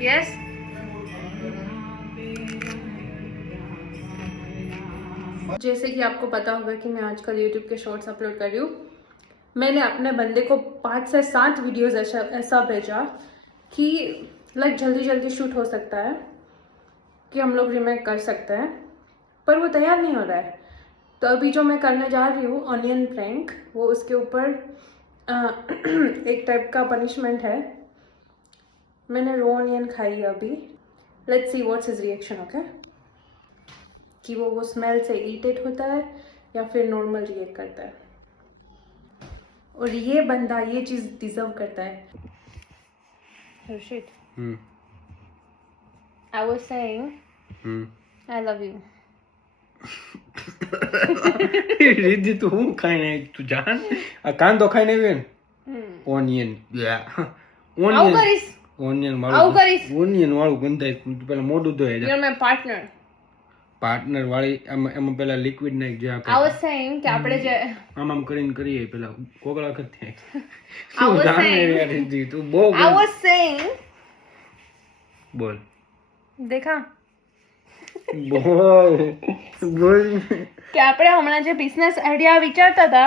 Yes जैसे कि आपको पता होगा कि मैं आजकल YouTube के शॉर्ट्स अपलोड कर रही हूँ। मैंने अपने बंदे को 5 से 7 वीडियोस ऐसा भेजा कि लाइक जल्दी जल्दी शूट हो सकता है, कि हम लोग रीमेक कर सकते हैं, पर वो तैयार नहीं हो रहा है। तो अभी जो मैं करने जा रही हूँ ऑनियन प्रैंक, वो उसके ऊपर एक टाइप का पनिशमेंट है। मैंने रो ऑनियन खाई है अभी। Let's see what's his reaction. Okay, कि वो स्मेल से इरिटेट होता है या फिर नॉर्मल रिएक्ट करता है। और ये बंदा ये चीज डिजर्व करता है। Harshit, I was saying I love you. Riddhi તું હું ખાઈને આવી? તું જાન આ કાંદો ખાઈને આવી ને ઓનિયન આવું કરીશ, ઓનિયન આવું કરીશ. ઓનિયન વાળું ગંધાય. તું પેલા મોઢું ધોઈ You're my partner. પાર્ટનર વાળી એમાં પેલા લિક્વિડ નાખ જે I was saying કે આપણે જે આમ કરીને કરીએ પેલા કોગળા કરતે. I was saying રીધી તું બહુ I was saying બોલ देखा બોલ બોલ કે આપણે હમણાં જે બિઝનેસ આઈડિયા વિચારતા હતા